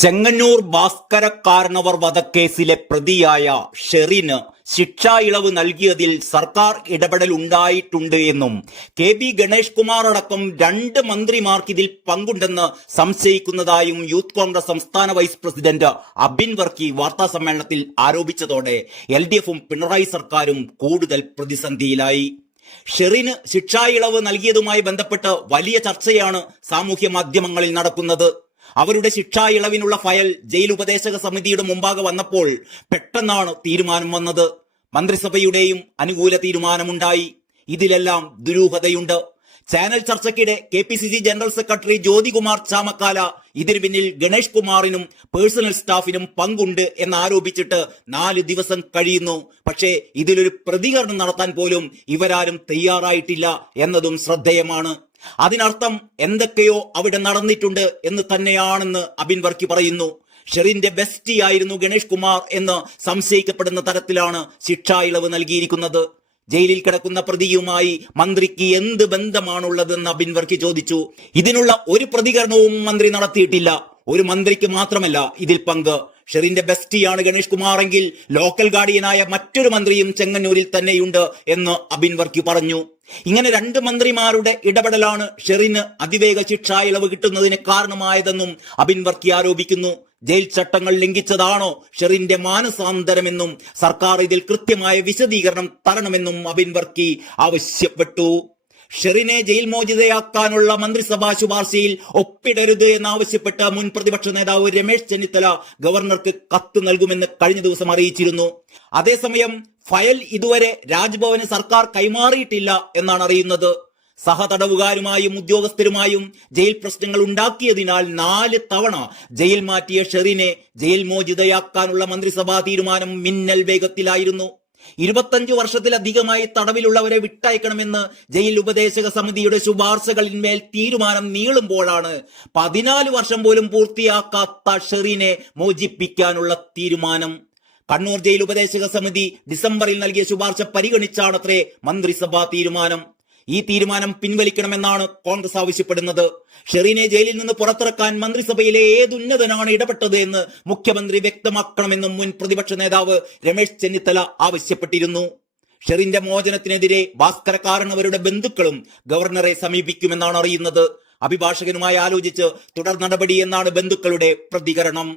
ചെങ്ങന്നൂർ ഭാസ്കരക്കാരനവർ വധക്കേസിലെ പ്രതിയായ ഷെറിന് ശിക്ഷാ ഇളവ് നൽകിയതിൽ സർക്കാർ ഇടപെടൽ ഉണ്ടായിട്ടുണ്ട് എന്നും കെ ബി ഗണേഷ് കുമാർ അടക്കം രണ്ട് മന്ത്രിമാർക്ക് ഇതിൽ പങ്കുണ്ടെന്ന് സംശയിക്കുന്നതായും യൂത്ത് കോൺഗ്രസ് സംസ്ഥാന വൈസ് പ്രസിഡന്റ് അബിൻ വർക്കി വാർത്താ സമ്മേളനത്തിൽ ആരോപിച്ചതോടെ എൽ ഡി എഫും പിണറായി സർക്കാരും കൂടുതൽ പ്രതിസന്ധിയിലായി. ഷെറിന് ശിക്ഷാ ഇളവ് നൽകിയതുമായി ബന്ധപ്പെട്ട് വലിയ ചർച്ചയാണ് സാമൂഹ്യ മാധ്യമങ്ങളിൽ നടക്കുന്നത്. അവരുടെ ശിക്ഷാ ഇളവിനുള്ള ഫയൽ ജയിൽ ഉപദേശക സമിതിയുടെ മുമ്പാകെ വന്നപ്പോൾ പെട്ടെന്നാണ് തീരുമാനം വന്നത്. മന്ത്രിസഭയുടെയും അനുകൂല തീരുമാനമുണ്ടായി. ഇതിലെല്ലാം ദുരൂഹതയുണ്ട്. ചാനൽ ചർച്ചയ്ക്കിടെ K P C C general secretary Jyothikumar Chamakkala ഇതിനു പിന്നിൽ ഗണേഷ് കുമാറിനും പേഴ്സണൽ സ്റ്റാഫിനും പങ്കുണ്ട് എന്ന് ആരോപിച്ചിട്ട് നാല് ദിവസം കഴിയുന്നു. പക്ഷേ ഇതിലൊരു പ്രതികരണം നടത്താൻ പോലും ഇവരാരും തയ്യാറായിട്ടില്ല എന്നതും ശ്രദ്ധേയമാണ്. അതിനർത്ഥം എന്തൊക്കെയോ അവിടെ നടന്നിട്ടുണ്ട് എന്ന് തന്നെയാണെന്ന് അബിൻ വർക്കി പറയുന്നു. ഷെറിന്റെ ബെസ്റ്റി ആയിരുന്നു ഗണേഷ് കുമാർ എന്ന് സംശയിക്കപ്പെടുന്ന തരത്തിലാണ് ശിക്ഷാ ഇളവ് നൽകിയിരിക്കുന്നത്. ജയിലിൽ കിടക്കുന്ന പ്രതിയുമായി മന്ത്രിക്ക് എന്ത് ബന്ധമാണുള്ളതെന്ന് അബിൻ വർക്കി ചോദിച്ചു. ഇതിനുള്ള ഒരു പ്രതികരണവും മന്ത്രി നടത്തിയിട്ടില്ല. ഒരു മന്ത്രിക്ക് മാത്രമല്ല ഇതിൽ പങ്ക്. ഷെറിന്റെ ബെസ്റ്റിയാണ് ഗണേഷ് കുമാറെങ്കിൽ ലോക്കൽ ഗാർഡിയനായ മറ്റൊരു മന്ത്രിയും ചെങ്ങന്നൂരിൽ തന്നെയുണ്ട് എന്ന് അബിൻ വർക്കി പറഞ്ഞു. ഇങ്ങനെ രണ്ട് മന്ത്രിമാരുടെ ഇടപെടലാണ് ഷെറിന് അതിവേഗ ശിക്ഷാ ഇളവ് കിട്ടുന്നതിന് കാരണമായതെന്നും അബിൻ വർക്കി ആരോപിക്കുന്നു. ജയിൽ ചട്ടങ്ങൾ ലംഘിച്ചതാണോ ഷെറിന്റെ മാനസാന്തരമെന്നും സർക്കാർ ഇതിൽ കൃത്യമായ വിശദീകരണം തരണമെന്നും അബിൻ വർക്കി ആവശ്യപ്പെട്ടു. ഷെറിനെ ജയിൽ മോചിതയാക്കാനുള്ള മന്ത്രിസഭാ ശുപാർശയിൽ ഒപ്പിടരുത് എന്നാവശ്യപ്പെട്ട് മുൻ പ്രതിപക്ഷ നേതാവ് രമേശ് ചെന്നിത്തല ഗവർണർക്ക് കത്ത് നൽകുമെന്ന് കഴിഞ്ഞ ദിവസം അറിയിച്ചിരുന്നു. അതേസമയം ഫയൽ ഇതുവരെ രാജ്ഭവന് സർക്കാർ കൈമാറിയിട്ടില്ല എന്നാണ് അറിയുന്നത്. സഹതടവുകാരുമായും ഉദ്യോഗസ്ഥരുമായും ജയിൽ പ്രശ്നങ്ങൾ ഉണ്ടാക്കിയതിനാൽ നാല് തവണ ജയിൽ മാറ്റിയ ഷെറിനെ ജയിൽ മോചിതയാക്കാനുള്ള മന്ത്രിസഭാ തീരുമാനം മിന്നൽ വേഗത്തിലായിരുന്നു. ഇരുപത്തഞ്ചു വർഷത്തിലധികമായി തടവിലുള്ളവരെ വിട്ടയക്കണമെന്ന് ജയിൽ ഉപദേശക സമിതിയുടെ ശുപാർശകളിന്മേൽ തീരുമാനം നീളുമ്പോഴാണ് പതിനാല് വർഷം പോലും പൂർത്തിയാക്കാത്ത ഷെറിനെ മോചിപ്പിക്കാനുള്ള തീരുമാനം. കണ്ണൂർ ജയിൽ ഉപദേശക സമിതി ഡിസംബറിൽ നൽകിയ ശുപാർശ പരിഗണിച്ചാണത്രേ മന്ത്രിസഭാ തീരുമാനം. ഈ തീരുമാനം പിൻവലിക്കണമെന്നാണ് കോൺഗ്രസ് ആവശ്യപ്പെടുന്നത്. ഷെറീനെ ജയിലിൽ നിന്ന് പുറത്തിറക്കാൻ മന്ത്രിസഭയിലെ ഏതുന്നതനാണ് ഇടപെട്ടത് എന്ന് മുഖ്യമന്ത്രി വ്യക്തമാക്കണമെന്നും മുൻ പ്രതിപക്ഷ നേതാവ് രമേശ് ചെന്നിത്തല ആവശ്യപ്പെട്ടിരുന്നു. ഷെറിന്റെ മോചനത്തിനെതിരെ ഭാസ്കരക്കാരനവരുടെ ബന്ധുക്കളും ഗവർണറെ സമീപിക്കുമെന്നാണ് അറിയുന്നത്. അഭിഭാഷകനുമായി ആലോചിച്ച് തുടർ നടപടി എന്നാണ് ബന്ധുക്കളുടെ പ്രതികരണം.